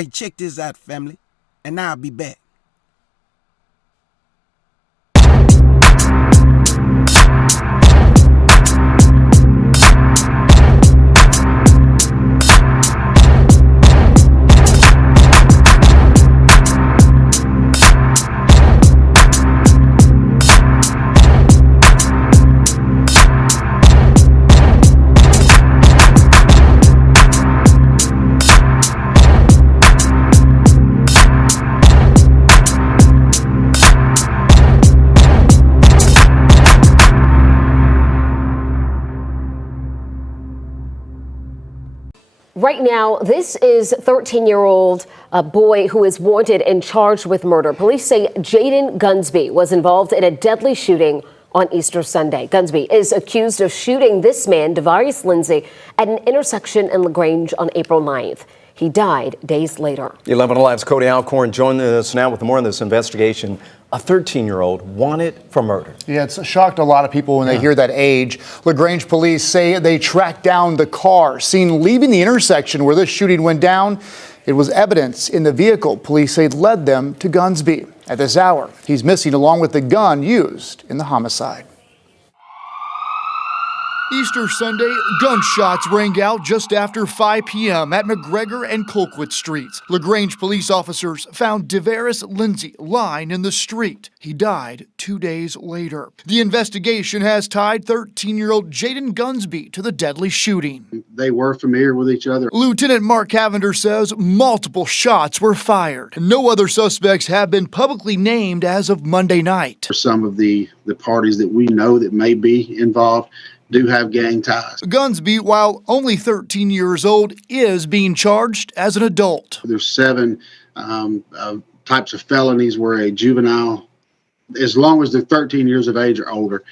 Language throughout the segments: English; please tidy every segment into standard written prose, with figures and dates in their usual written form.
Hey, check this out, family, and I'll be back. Right now, this is 13-year-old boy who is wanted and charged with murder. Police say Jayden Gunsby was involved in a deadly shooting on Easter Sunday. Gunsby is accused of shooting this man, Devarius Lindsay, at an intersection in LaGrange on April 9th. He died days later. 11 Alive's Cody Alcorn joining us now with more on this investigation. A 13-year-old wanted for murder. Yeah, it's shocked a lot of people when they hear that age. LaGrange police say they tracked down the car seen leaving the intersection where this shooting went down. It was evidence in the vehicle police say led them to Gunsby. At this hour, he's missing along with the gun used in the homicide. Easter Sunday, gunshots rang out just after 5 p.m. at McGregor and Colquitt Streets. LaGrange police officers found Devarius Lindsay lying in the street. He died 2 days later. The investigation has tied 13-year-old Jayden Gunsby to the deadly shooting. They were familiar with each other. Lieutenant Mark Cavender says multiple shots were fired. No other suspects have been publicly named as of Monday night. Some of the parties that we know that may be involved do have gang ties. Gunsby, while only 13 years old, is being charged as an adult. There's 7 types of felonies where a juvenile, as long as they're 13 years of age or older,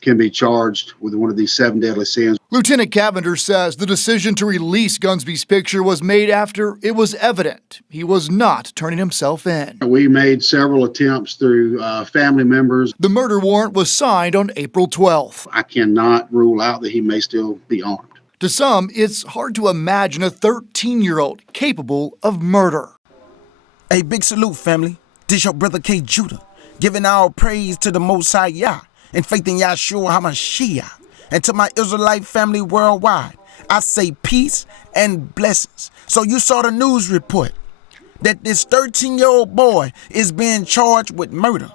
can be charged with one of these 7 deadly sins. Lieutenant Cavender says the decision to release Gunsby's picture was made after it was evident he was not turning himself in. We made several attempts through family members. The murder warrant was signed on April 12th. I cannot rule out that he may still be armed. To some, it's hard to imagine a 13-year-old capable of murder. Hey, big salute, family. This your brother K. Judah, giving all praise to the Most High Yah and faith in Yahshua HaMashiach. And to my Israelite family worldwide, I say peace and blessings. So you saw the news report that this 13-year-old boy is being charged with murder.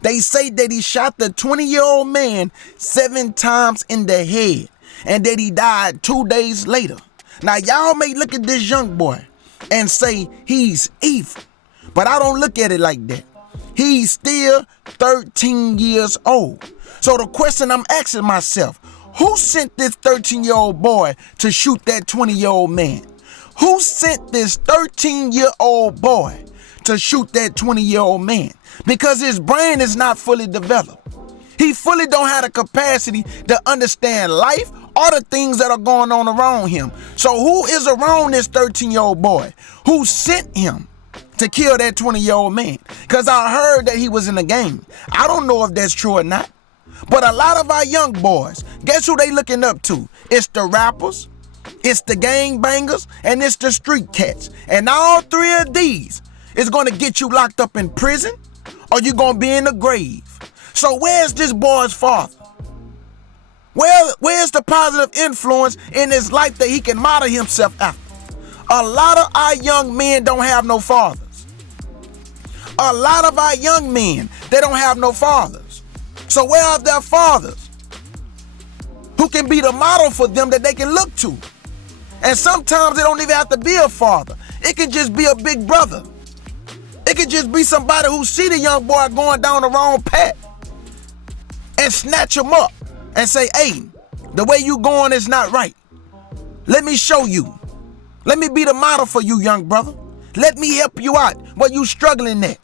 They say that he shot the 20-year-old man 7 times in the head and that he died 2 days later. Now, y'all may look at this young boy and say he's evil, but I don't look at it like that. He's still 13 years old. So the question I'm asking myself, who sent this 13-year-old boy to shoot that 20-year-old man? Who sent this 13-year-old boy to shoot that 20-year-old man? Because his brain is not fully developed. He fully don't have the capacity to understand life or the things that are going on around him. So who is around this 13-year-old boy? Who sent him to kill that 20-year-old man? Because I heard that he was in a gang. I don't know if that's true or not. But a lot of our young boys, guess who they looking up to? It's the rappers, it's the gang bangers, and it's the street cats. And all 3 of these is going to get you locked up in prison or you're going to be in the grave. So where's this boy's father? Where's the positive influence in his life that he can model himself after? A lot of our young men don't have no fathers. A lot of our young men, they don't have no fathers. So where are their fathers who can be the model for them that they can look to? And sometimes it don't even have to be a father. It can just be a big brother. It could just be somebody who see the young boy going down the wrong path and snatch him up and say, hey, the way you going is not right. Let me show you. Let me be the model for you, young brother. Let me help you out where you struggling at.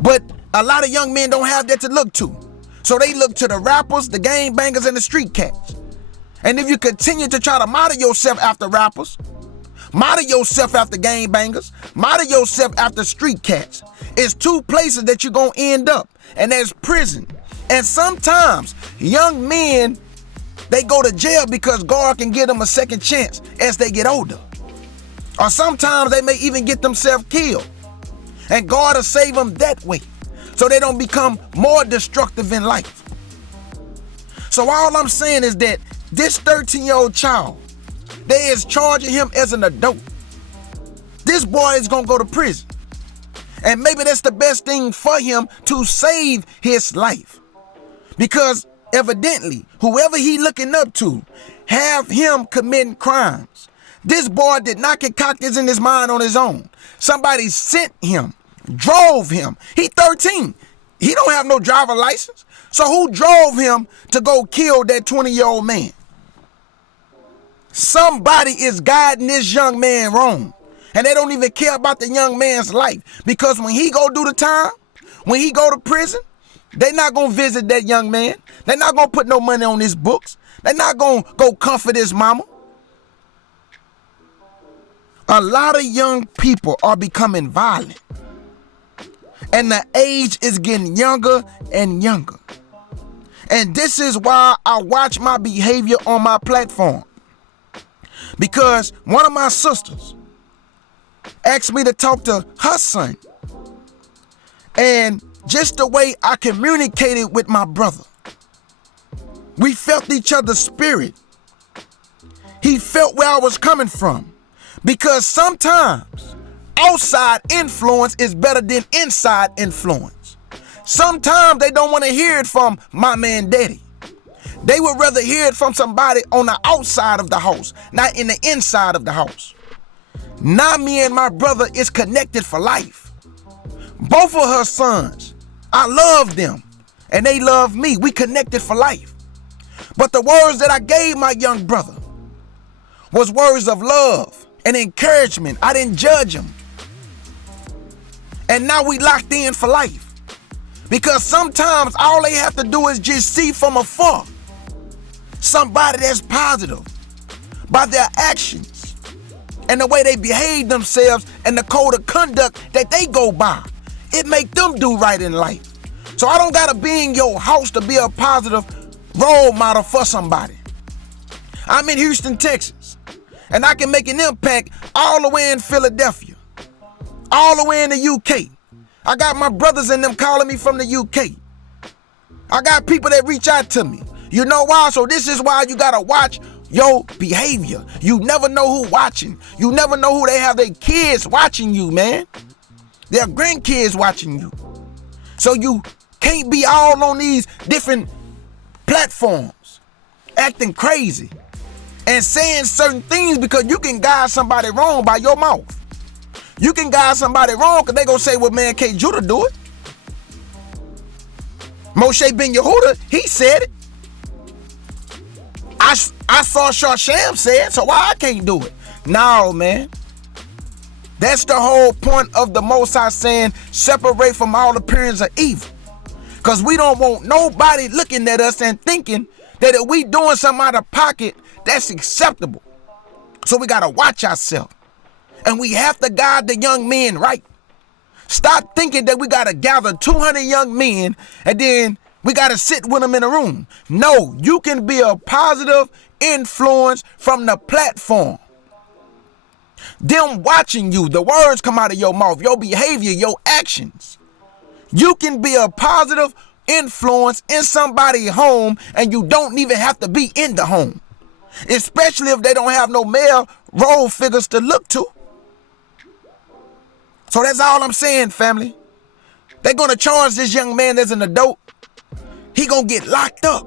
But a lot of young men don't have that to look to. So they look to the rappers, the gang bangers, and the street cats. And if you continue to try to model yourself after rappers, model yourself after gang bangers, model yourself after street cats, it's 2 places that you're going to end up. And there's prison. And sometimes young men, they go to jail because God can give them a second chance as they get older. Or sometimes they may even get themselves killed. And God will save them that way, so they don't become more destructive in life. So all I'm saying is that this 13-year-old child, they is charging him as an adult. This boy is gonna go to prison. And maybe that's the best thing for him to save his life. Because evidently, whoever he looking up to have him committing crimes. This boy did not concoct this in his mind on his own. Somebody sent him, drove him. He 13. He don't have no driver license. So who drove him to go kill that 20-year-old man? Somebody is guiding this young man wrong. And they don't even care about the young man's life. Because when he go do the time, when he go to prison, they not going to visit that young man. They're not going to put no money on his books. They're not going to go comfort his mama. A lot of young people are becoming violent. And the age is getting younger and younger. And this is why I watch my behavior on my platform. Because one of my sisters asked me to talk to her son. And just the way I communicated with my brother, we felt each other's spirit. He felt where I was coming from. Because sometimes outside influence is better than inside influence. Sometimes they don't want to hear it from mama and daddy. They would rather hear it from somebody on the outside of the house, not in the inside of the house. Now me and my brother is connected for life. Both of her sons, I love them and they love me. We connected for life. But the words that I gave my young brother was words of love and encouragement. I didn't judge him. And now we locked in for life. Because sometimes all they have to do is just see from afar somebody that's positive by their actions and the way they behave themselves and the code of conduct that they go by. It make them do right in life. So I don't gotta be in your house to be a positive role model for somebody. I'm in Houston, Texas, and I can make an impact all the way in Philadelphia, all the way in the UK. I got my brothers in them calling me from the UK. I got people that reach out to me. You know why? So this is why you gotta watch your behavior. You never know who watching. You never know who they have their kids watching you, man. Their grandkids watching you. So you can't be all on these different platforms acting crazy and saying certain things because you can guide somebody wrong by your mouth. You can guide somebody wrong because they gonna say, well, man, K. Judah do it. Moshe Ben Yehuda, he said it. I saw Shasham say it, so why I can't do it? No, man. That's the whole point of the Most High saying, separate from all appearance of evil. Because we don't want nobody looking at us and thinking that if we doing something out of pocket, that's acceptable. So we got to watch ourselves. And we have to guide the young men right. Stop thinking that we got to gather 200 young men and then we got to sit with them in a room. No, you can be a positive influence from the platform. Them watching you, the words come out of your mouth, your behavior, your actions. You can be a positive influence in somebody's home and you don't even have to be in the home. Especially if they don't have no male role figures to look to. So that's all I'm saying, family. They're going to charge this young man as an adult. He going to get locked up.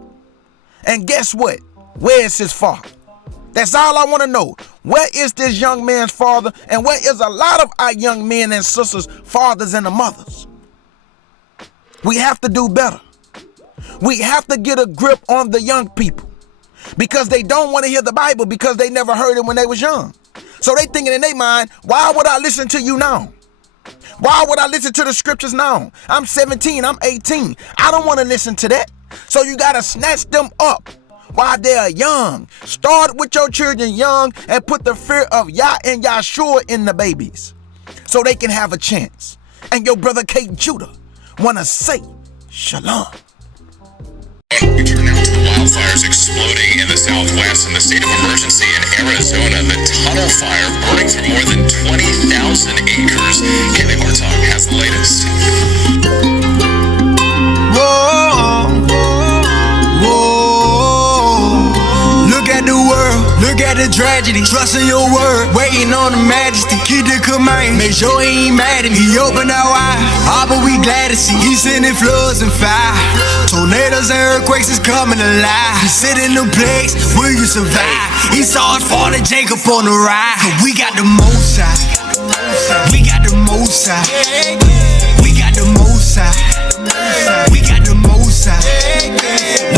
And guess what? Where is his father? That's all I want to know. Where is this young man's father? And where is a lot of our young men and sisters' fathers and the mothers? We have to do better. We have to get a grip on the young people. Because they don't want to hear the Bible because they never heard it when they was young. So they thinking in their mind, why would I listen to you now? Why would I listen to the scriptures now? I'm 17, I'm 18. I don't want to listen to that. So you got to snatch them up while they're young. Start with your children young and put the fear of Yah and Yahshua in the babies so they can have a chance. And your brother K. Judah want to say shalom. wildfires exploding in the southwest and the state of emergency in Arizona. The tunnel fire burning through more than 20,000 acres. Kaylee Hartog has the latest. Whoa, whoa. Look at the world, look at the tragedy. Trust in your word, waiting on the majesty. Keep the command, make sure he ain't mad at me. He opened our eyes, all but we glad to see. He's sending floods and fire. Tornadoes and earthquakes is coming alive. He sit in the place, will you survive? He saw us fall to Jacob on the ride. We got the most side, we got the most side, we got the most side, we got the most side.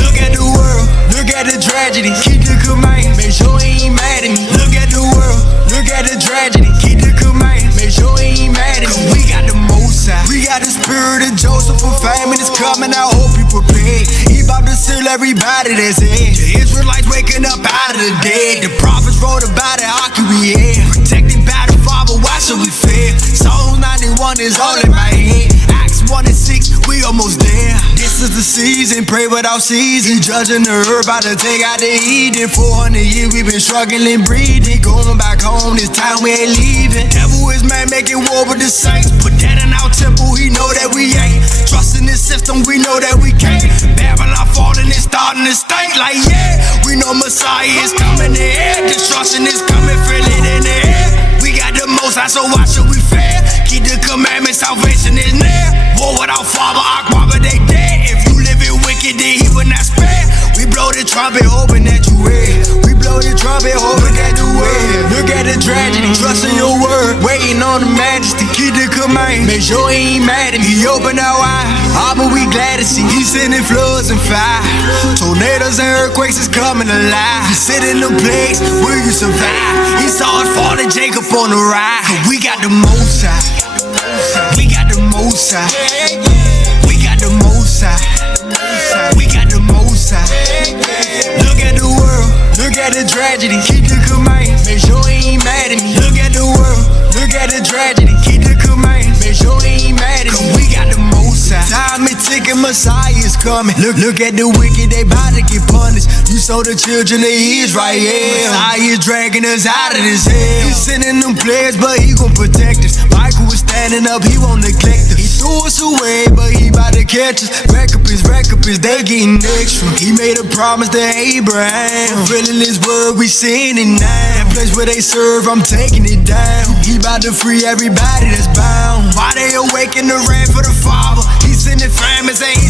Look at the world, look at the tragedy. Keep the command, make sure he ain't mad at me. Look at the world, look at the tragedy. Keep the command, make sure he ain't mad at me. We got the most side, we got the spirit of Joseph for famine is coming. I hope you prepared. He about to seal everybody that's in. The Israelites waking up out of the dead. The prophets wrote about it, how can we hear? Protected by the Father, why should we fear? Psalm 91 is all in my head. Acts 1 and 6, we almost there. This is the season, pray without ceasing. Judging the earth, about to take out the Eden. 400 years we've been struggling, breathing. Going back home, this time we ain't leaving. Devil is man making war with the saints. Put that in our temple, he know that we ain't. Trusting this system, we know that we can't. Babylon falling and starting to stink like yeah. We know Messiah is coming in here. Destruction is coming, feel it in the air. We got the most high, so why should we fear? Keep the commandments, salvation is near. War without Father, Akbar, they dead. If you live it wicked, then he will not spare. We blow the trumpet, hoping that you hear. We blow the trumpet, hoping that you hear. Look at the tragedy, trust in your word, waiting on the majesty. Keep the command, make sure he ain't mad at me. He opened our eyes, all but we glad to see. He's sending floods and fire. Tornadoes and earthquakes is coming alive. He sit in the place, will you survive? He saw us fall to Jacob on the ride. We got the most side, we got the most side, we got the most side, we got the most side. Look at the world, look at the tragedy. Keep the command, make sure he ain't mad at me. Look at the world, look at the tragedy. Keep the command, make sure he ain't mad at me. We got the most side. Time is ticking, Messiah is coming. Look at the wicked, they bout to get punished. You saw the children of Israel. Messiah is dragging us out of this hell. He's sending them players, but he gon' protect us. Michael was standing up, he won't neglect us. He threw us away, but he bout to catch us. Recompense, they getting extra. He made a promise to Abraham. Fulfilling his word, we seeing it now. That place where they serve, I'm taking it down. He bout to free everybody that's bound. Why they awaken the wrath for the Father? He sending famines and he